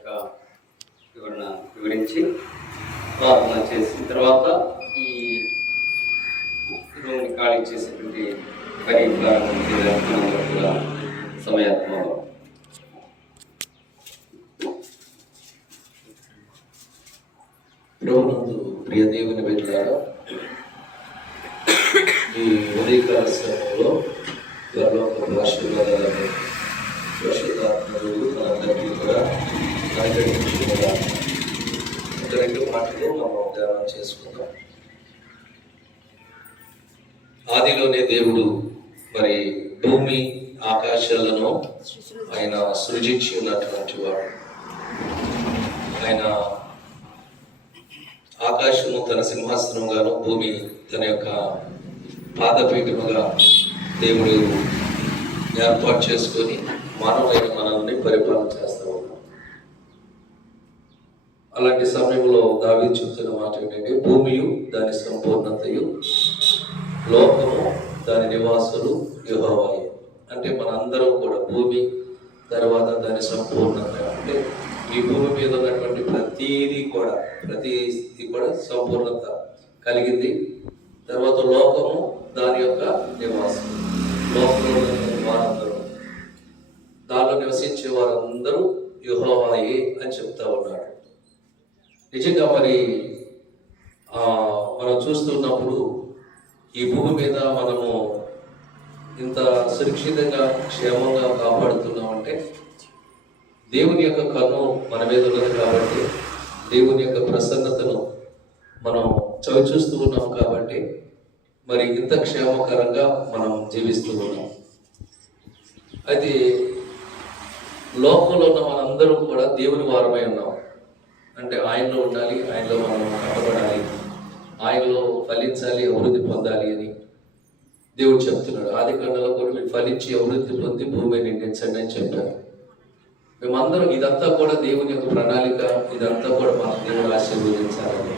యొక్క వివరించి ప్రార్థన చేసిన తర్వాత ఈ రూమ్ని ఖాళీ చేసేటువంటి పని ప్రారంభం చేయాల్సిన సమయాత్మలో ప్రభునందు ప్రియ దేవుని బిడ్డలారా, ఈ ఉదయకాల సమయంలో పరలోక ఆశీర్వాదాలను పరిశుద్ధాత్మలు మనందరికీ కూడా అనుగ్రహించుగా ఒక రెండు మాటలు మనం ధ్యానం చేసుకుందాం. ఆదిలోనే దేవుడు మరి భూమి ఆకాశాలను ఆయన సృజించి ఉన్నటువంటి వాడు. ఆయన ఆకాశము తన సింహాసనంగాను, భూమి తన యొక్క పాదపీఠముగా దేవుడు ఏర్పాటు చేసుకొని మానవులైన మనల్ని పరిపాలన చేస్తూ ఉన్నాం. అలాంటి సమయంలో దావీదు చెప్తున్న మాట ఏంటంటే, భూమియు దాని సంపూర్ణతయు, లోకము దాని నివాసులు యెహోవాయే. అంటే మనందరం కూడా భూమి తర్వాత దాని సంపూర్ణత, అంటే ఈ భూమి మీద ఉన్నటువంటి ప్రతిదీ కూడా సంపూర్ణత కలిగింది. తర్వాత లోకము దాని యొక్క నివాసం, లోకంలో వారందరూ, దానిలో నివసించే వారందరూ యెహోవాయే అని చెప్తా ఉన్నాడు. నిజంగా మరి మనం చూస్తున్నప్పుడు ఈ భూమి మీద మనము ఇంత సురక్షితంగా క్షేమంగా కాపాడుతున్నామంటే దేవుని యొక్క కన్ను మన మీద ఉన్నది కాబట్టి, దేవుని యొక్క ప్రసన్నతను మనం చవి చూస్తూ ఉన్నాం కాబట్టి మరి ఇంత క్షేమకరంగా మనం జీవిస్తూ ఉన్నాం. అయితే లోకంలో ఉన్న మనందరూ కూడా దేవుని వారమై ఉన్నాం. అంటే ఆయనలో ఉండాలి, ఆయనలో మనం కట్టబడాలి, ఆయనలో ఫలించాలి, అభివృద్ధి పొందాలి అని దేవుడు చెప్తున్నాడు. ఆది కాండంలో కూడా మీరు ఫలించి అభివృద్ధి పొంది భూమిని నిండించండి అని చెప్పారు. మేమందరం ఇదంతా కూడా దేవుని యొక్క ప్రణాళిక, ఇదంతా కూడా మన దేవుడు ఆశీర్వదించాలని.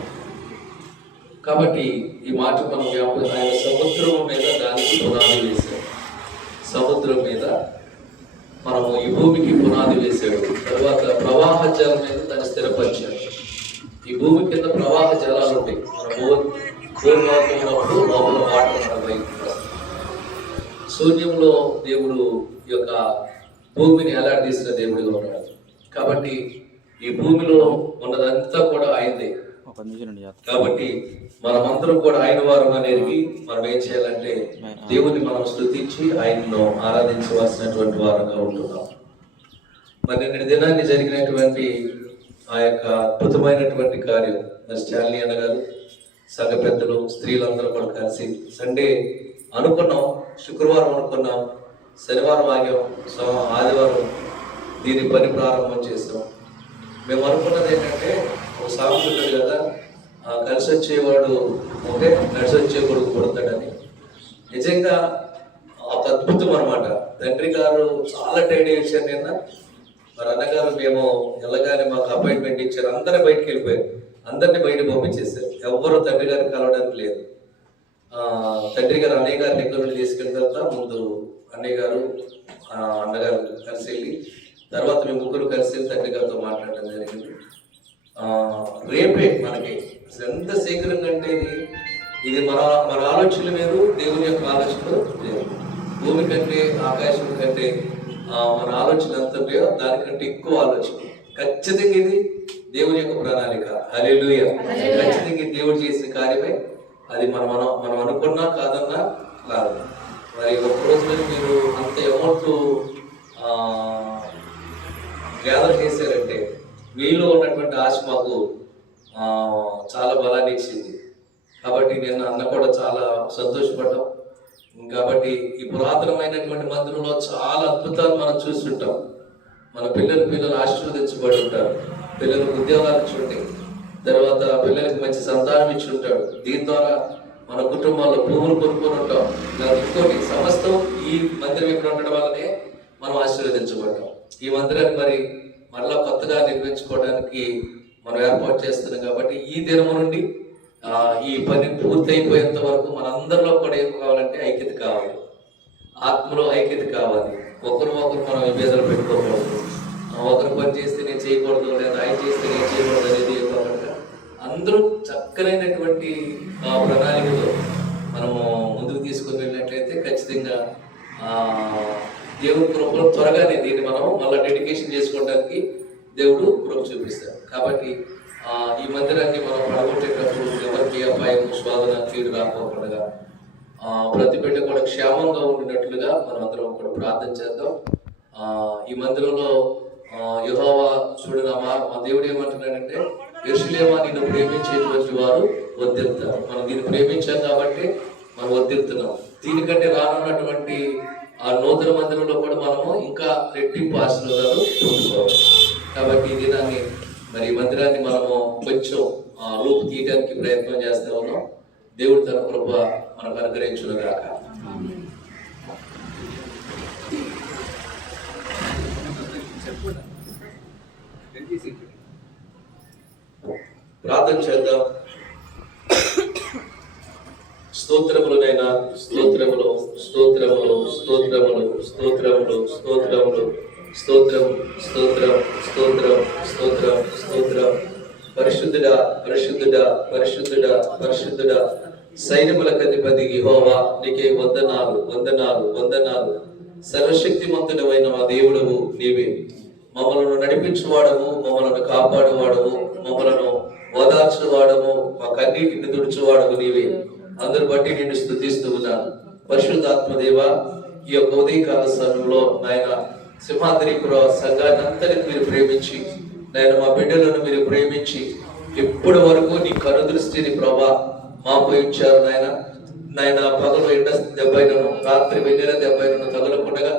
కాబట్టి ఈ మాట మనం ఆయన సముద్రం మీద దానికి పునాది వేశాడు. సముద్రం మీద మనము ఈ భూమికి పునాది వేసాడు. తర్వాత ప్రవాహ జలం మీద దాన్ని స్థిరపరిచాడు. ఈ భూమి కింద ప్రవాహ జలాలు ఉంటాయి. మన భూమిలోకి లోపల వాటర్ బయటకు వస్తాయి. శూన్యంలో దేవుడు యొక్క భూమిని ఎలాడదీసిన దేవుడిగా ఉన్నాడు. కాబట్టి ఈ భూమిలో ఉన్నదంతా కూడా ఆయనదే. కాబట్టి మనమందరం కూడా ఆయన వారం అనేది మనం ఏం చేయాలంటే దేవుని మనం స్తుతించి ఆయనను ఆరాధించవలసినటువంటి వారంగా ఉంటున్నాం. మరి నిన్న దినాన్ని జరిగినటువంటి ఆ యొక్క అద్భుతమైనటువంటి కార్యం, మరి స్టాలిని అన్న గారు, సంఘ పెద్దలు, స్త్రీలందరూ కూడా కలిసి సండే అనుకున్నాం, శుక్రవారం అనుకున్నాం, శనివారం ఆగాం, ఆదివారం దీని పని ప్రారంభం చేసాం. మేము అనుకున్నది ఏంటంటే, ఒక సామెత ఉంటుంది కదా, కలిసి వచ్చేవాడు అంటే నడిచి వచ్చే కొడుకు కొడతాడని. నిజంగా ఒక అద్భుతం అనమాట. తండ్రి గారు చాలా టైడ్ చేశారు నిన్న. మరి అన్నగారు మేము వెళ్ళగానే మాకు అపాయింట్మెంట్ ఇచ్చారు. అందరూ బయటకు వెళ్ళిపోయారు, అందరినీ బయటకు పంపించేశారు. ఎవ్వరూ తండ్రి గారిని కలవడానికి లేదు. తండ్రి గారు అన్నయ్య గారి దగ్గర నుండి తీసుకెళ్ళిన తర్వాత ముందు అన్నయ్య గారు అన్నగారు కలిసి వెళ్ళి, తర్వాత మేము ముగ్గురు కలిసి తండ్రి గారితో మాట్లాడడం జరిగింది. రేపే మనకి ఎంత శీఘ్రంగా అంటే ఇది మన ఆలోచనల మీద దేవుని యొక్క ఆలోచనలు లేదు. భూమి కంటే ఆకాశం కంటే మన ఆలోచన ఎంత ఉంటాయో దానికంటే ఎక్కువ ఆలోచన. ఖచ్చితంగా ఇది దేవుని యొక్క ప్రణాళిక. హల్లెలూయా. ఖచ్చితంగా దేవుడు చేసిన కార్యమే. అది మనం అనుకున్నా కాదన్నా కాదు. మరి ఒక రోజులో మీరు అంత అమౌంట్ గ్యాదర్ చేశారంటే మీలో ఉన్నటువంటి ఆశ మాకు చాలా బలాన్ని ఇచ్చింది. కాబట్టి నేను అన్న కూడా చాలా సంతోషపడ్డాం. కాబట్టి ఈ పురాతనమైనటువంటి మందిరంలో చాలా అద్భుతాలు మనం చూస్తుంటాం. మన పిల్లలు ఆశీర్వదించబడి ఉంటారు, పిల్లలకు ఉద్యోగాలు ఇచ్చి ఉంటాయి, తర్వాత పిల్లలకి మంచి సంతానం ఇచ్చి ఉంటాడు. దీని ద్వారా మన కుటుంబాల్లో భూములు కొనుక్కొని ఉంటాం. ఇంకోటి సమస్తం ఈ మందిరం ఇక్కడ ఉండడం వల్లనే మనం ఆశీర్వదించబడ్డాం. ఈ మందిరాన్ని మరి మరలా కొత్తగా నిర్మించుకోవడానికి మనం ఏర్పాటు చేస్తున్నాం. కాబట్టి ఈ దినము నుండి ఈ పని పూర్తయిపోయేంత వరకు మనందరిలో కూడా ఏం కావాలంటే ఐక్యత కావాలి, ఆత్మలో ఐక్యత కావాలి. ఒకరు మనం విభేదాలు పెట్టుకోకూడదు. ఒకరు పని చేస్తే నేను చేయకూడదు, లేదా ఆయన చేస్తే నేను చేయకూడదు అనేది కాకుండా అందరూ చక్కనైనటువంటి ప్రణాళికతో మనము ముందుకు తీసుకుని వెళ్ళినట్లయితే ఖచ్చితంగా దేవుడు కృపలో త్వరగానే దీన్ని మనం మళ్ళీ డెడికేషన్ చేసుకోవడానికి దేవుడు కృప చూపిస్తాడు. కాబట్టి ఈ మందిరాన్ని మనం పడగొట్టేటప్పుడు ఎవరికి అపాయం శోధన కీడు రాకపోకుండా ప్రతి బిడ్డ కూడా క్షేమంగా ఉండినట్లుగా మనం అందరం కూడా ప్రార్థన చేద్దాం. ఈ మందిరంలో యెహోవా చూడనమా, మా దేవుడు ఏమంటున్నాడంటే, యెరూషలేమా నిన్ను ప్రేమించేటువంటి వారు వర్ధిల్లుతారు. మనం దీన్ని ప్రేమించాం కాబట్టి మనం వర్ధిల్లుతున్నాం. దీనికంటే రానున్నటువంటి ఆ నూతన మందిరంలో కూడా మనము ఇంకా రెట్టింపు ఆశీర్వాదాలు పొందుకోవాలి. కాబట్టి ఈ దినాన్ని మరి ఈ మందిరాన్ని మనము కొంచెం రూపు తీయడానికి ప్రయత్నం చేస్తూ ఉన్నాం. దేవుడు తన కృప మనకు అనుగ్రహించును గాక. ప్రార్థన చేద్దాం. స్తోత్రములనైనా స్తోత్రములు స్తోత్రములు స్తోత్రములు స్తోత్రములు స్తోత్రములు స్తోత్రం స్తోత్రం స్తోత్రం స్తోత్రం స్తోత్రం. పరిశుద్ధుడా పరిశుద్ధుడా పరిశుద్ధుడా పరిశుద్ధుడా సైన్యములకు అధిపతి యెహోవా నీకే వందనాలు వందనాలు వందనాలు. సర్వశక్తిమంతుడమైన మా దేవుడవు నీవే. మమ్మలను నడిపించువాడము, మమ్మలను కాపాడువాడము, మమ్మలను ఓదార్చువాడము, మా కన్నీటిని తుడుచువాడము నీవే. అందరు బట్టి నిన్ను స్తుతిస్తూ ఉన్నాను. పరిశుద్ధాత్మదేవ, ఈ యొక్క ఉదయకాల సమయంలో నాయన సింహాద్రిపుర సంఘాన్ని అంతటిని మీరు ప్రేమించి, నాయన మా బిడ్డలను మీరు ప్రేమించి ఇప్పటి వరకు నీ కనుదృష్టిని ప్రభా మాపై ఉంచారు నాయన. నాయన పగలు ఎండ దెబ్బైనను రాత్రి వెన్నెల దెబ్బైనను తగలకుండగా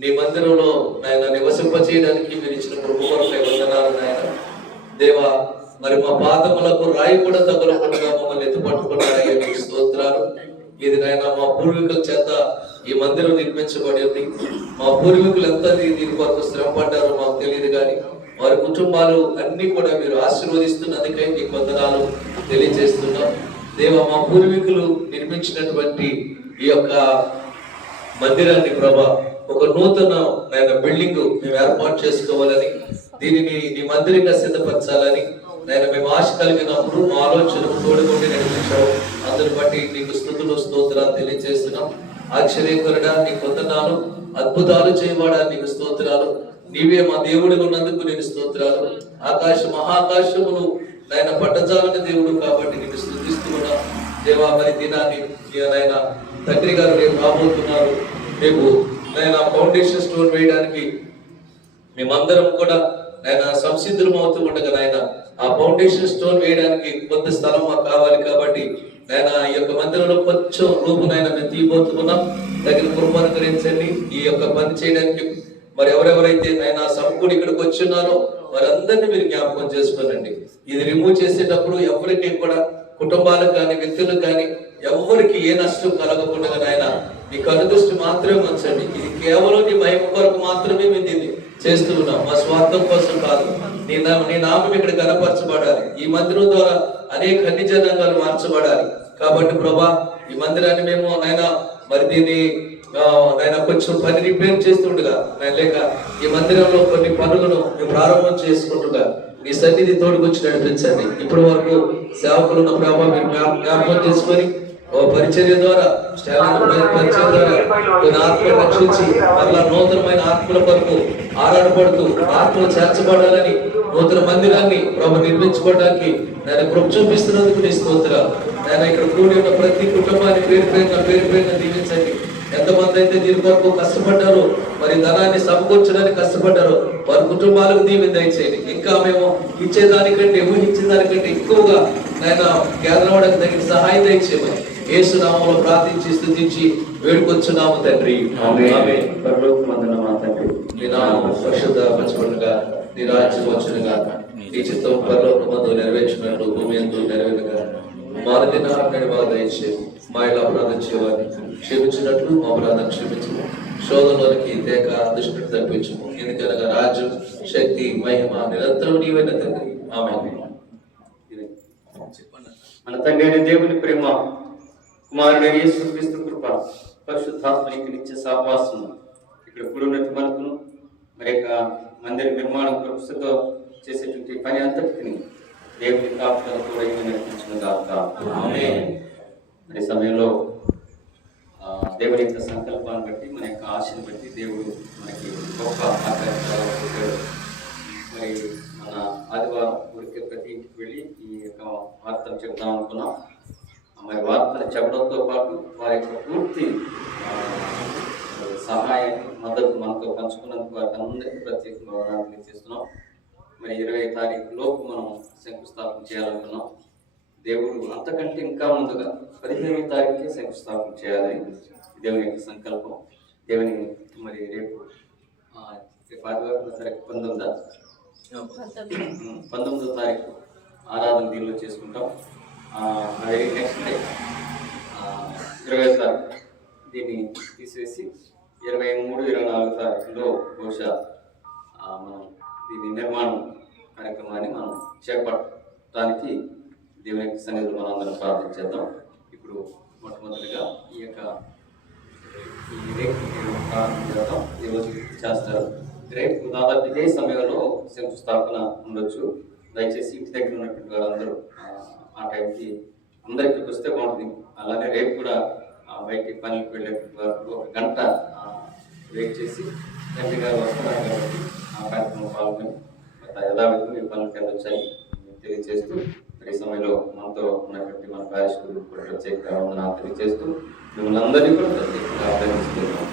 నీ మందిరంలో నాయన నివసింప చేయడానికి మీరు ఇచ్చిన కృపలపై వందనాలు నాయన. దేవా, మరి మా పాదములకు రాయి కూడా తగలకుండా మమ్మల్ని ఎత్తుపట్టుకున్నారయ్యా, మీకు స్తోత్రాలు. ఇది నాయన మా పూర్వీకుల చేత ఈ మందిరం నిర్మించబడి ఉంది. మా పూర్వీకులు ఎంత దీని కొరకు శ్రమ పడ్డారో మాకు తెలియదు, కానీ వారి కుటుంబాలు అన్ని కూడా మీరు ఆశీర్వదిస్తున్నందుకై మీకు వందనాలు తెలియజేస్తున్నాం. దేవ, మా పూర్వీకులు నిర్మించినటువంటి ఈ యొక్క మందిరాన్ని ప్రభా ఒక నూతన బిల్డింగ్ మేము ఏర్పాటు చేసుకోవాలని, దీనిని నీ మందిరంగా సిద్ధపరచాలని నేను మేము ఆశ కలిగినప్పుడు మా ఆలోచనకు తోడుకుండి నడిపించావు. అందుని బట్టి నీకు స్తుతులు స్తోత్రాలు తెలియజేస్తున్నాం. ఆశ్చర్యకరుడా నీకు వందనాలు. అద్భుతాలు చేయవాడా నీకు స్తోత్రాలు. నీవే మా దేవుడిగా ఉన్నందుకు నేను స్తోత్రాలు. ఆకాశ మహాకాశమును నాయన పట్టజాలని దేవుడు కాబట్టి నీకు స్తుతిస్తున్నా. దేవా, మరి దినాన్ని నాయన తండ్రి గారు రేపు రాబోతున్నారు. రేపు నాయన ఫౌండేషన్ స్టోన్ వేయడానికి మేమందరం కూడా నాయన సంసిద్ధులం అవుతూ ఉండగా నాయన ఆ ఫౌండేషన్ స్టోన్ వేయడానికి కొంత స్థలం మాకు కావాలి. కాబట్టి నాయన ఈ యొక్క మందిరంలో కొంచెం రూపునైనా మేము తీయబోతున్నాం. తగిన కృప అనుగ్రహించండి. ఈ యొక్క పని చేయడానికి మరి ఎవరెవరైతే నాయన సమకూడి ఇక్కడికి వచ్చున్నారో వారందరినీ మీరు జ్ఞాపకం చేసుకోనండి. ఇది రిమూవ్ చేసేటప్పుడు ఎవరికి కూడా కుటుంబాలకు కానీ వ్యక్తులకు కానీ ఎవరికి ఏ నష్టం కలగకుండా నాయన మీ కనుదృష్టి మాత్రమే ఉంచండి. ఇది కేవలం నీ మహిమ కొరకు మాత్రమే మేము దీన్ని చేస్తూ ఉన్నాం, మా స్వార్థం కోసం కాదు. నీ నామం ఇక్కడ కనపరచబడాలి. ఈ మందిరం ద్వారా అనేక అన్ని జనాంగాలు మార్చబడాలి. కాబట్టి ప్రభా, ఈ మందిరాన్ని మేము నాయన మరి దీన్ని నాయన కొంచెం పని రిపేర్ చేస్తుండగా లేక ఈ మందిరంలో కొన్ని పనులను మేము ప్రారంభం చేసుకుంటుగా మీ సన్నిధి తోడుకొచ్చి నడిపించండి. ఇప్పటి వరకు సేవకులు ఉన్న ప్రభావ మీరు జ్ఞాపకం చేసుకొని పరిచర్య ద్వారా పరిచయం ద్వారా కొన్ని ఆత్మలు రక్షించి మరలా నూతనమైన ఆత్మల కొరకు ఆరాటపడుతూ ఆత్మలు చేర్చబడాలని నూతన మందిరాన్ని ప్రభు నిర్మించుకోవడానికి నేను కృప చూపిస్తున్నందుకు నీ స్తోత్రాలు. నేను ఇక్కడ కూడి ఉన్న ప్రతి కుటుంబాన్ని పేరు పేరున దీవించండి. ఎంతమంది అయితే దీని కొరకు కష్టపడ్డారో, మరి ధనాన్ని సమకూర్చడానికి కష్టపడ్డారో వారి కుటుంబాలకు దీవెన దయచేయండి. ఇంకా మేము ఇచ్చేదానికంటే ఊహించేదానికంటే ఎక్కువగా ఆయన గ్యాదర్ అవ్వడానికి తగిన సహాయం దయచేయమని యేసు నామములో ప్రార్థించి స్తుతించి వేడుకొచ్చున్నాము తండ్రి. ఆమేన్. పరలోకమందున్న మా తండ్రి, నీ నామము పరిశుద్ధపరచబడునుగా, నీ రాజ్యం వచ్చునుగా, నీ చిత్తం పరలోకమందు నెరవేర్చినట్లు భూమి యందు నెరవేరునుగా. మా దినాన్ని మాకు దయచేయండి. మా ఇలా అపరాధం చేయవారిని క్షమించినట్లు మా అపరాధం క్షమించము. శోధనలోనికి తేక దుష్టుని తప్పించము. ఎందుకనగా రాజ్యం, శక్తి, మహిమ నిరంతరం నీవైన తండ్రి. ఆమేన్. మన తండ్రి అయిన దేవుని ప్రేమ, కుమారుడైన యేసుక్రీస్తు కృప, పరిశుద్ధాత్మ నిత్య సహవాసము ఇక్కడ కూడినట్టు మనకును మరి మందిర నిర్మాణం కొరకుతో చేసేటువంటి పని అంతటిని దేవుని కాపుదల కూడా నడిపించిన కాక ఆమేన్. మరి సమయంలో దేవుని యొక్క సంకల్పాన్ని బట్టి మన యొక్క ఆశను బట్టి దేవుడు మనకి గొప్ప ఆకాశాలు పెట్టాడు. మరి మన ఆదివారం ఊరికి ప్రతి ఇంటికి వెళ్ళి ఈ యొక్క వార్తను చెప్దాం అనుకున్నాం. మరి వార్తలు చెప్పడంతో పాటు వారి యొక్క పూర్తి సహాయాన్ని మద్దతు మనతో పంచుకున్నందుకు వారికి అందరికీ ప్రత్యేకంగా తెలియజేస్తున్నాం. మరి 20 తారీఖు లోపు మనం శంకుస్థాపన చేయాలనుకున్నాం. దేవుడు అంతకంటే ఇంకా ముందుగా 15వ తారీఖుకే శంకుస్థాపన చేయాలని దేవుని యొక్క సంకల్పం. దేవుని మరి రేపు ఆదివారం తారీఖు 19వ తారీఖు ఆరాధన దీనిలో చేసుకుంటాం. మరి నెక్స్ట్ డే 20వ తారీఖు దీన్ని తీసేసి 23, 24 తారీఖులో బహుశా మనం దీని నిర్మాణం కార్యక్రమాన్ని మనం చేపట్టడానికి దేవుని యొక్క సన్నిధిలో మనం అందరం ప్రార్థించేద్దాం. ఇప్పుడు మొట్టమొదటిగా ఈ రేపు ప్రారంభం చేద్దాం. ఈరోజు చేస్తారు. రేపు దాదాపు ఇదే సమయంలో శంకుస్థాపన ఉండొచ్చు. దయచేసి ఇంటి దగ్గర ఉన్నటువంటి వారందరూ ఆ టైంకి అందరికి వస్తే బాగుంటుంది. అలానే రేపు కూడా బయటికి పనులకు వెళ్ళేటువంటి వారు 1 గంట వెయిట్ చేసి తండ్రి గారు వస్తున్నారు కాబట్టి ఆ కార్యక్రమం పాల్గొని యథావిధంగా మీ పనులకు వెళ్ళొచ్చాయి తెలియజేస్తూ ఈ సమయంలో మనతో ఉన్నటువంటి మన కార్యక్రమాలు కూడా ప్రత్యేకంగా ఉందని తెలియజేస్తూ మిమ్మల్ని అందరినీ కూడా ప్రత్యేకంగా అభినందిస్తున్నాం.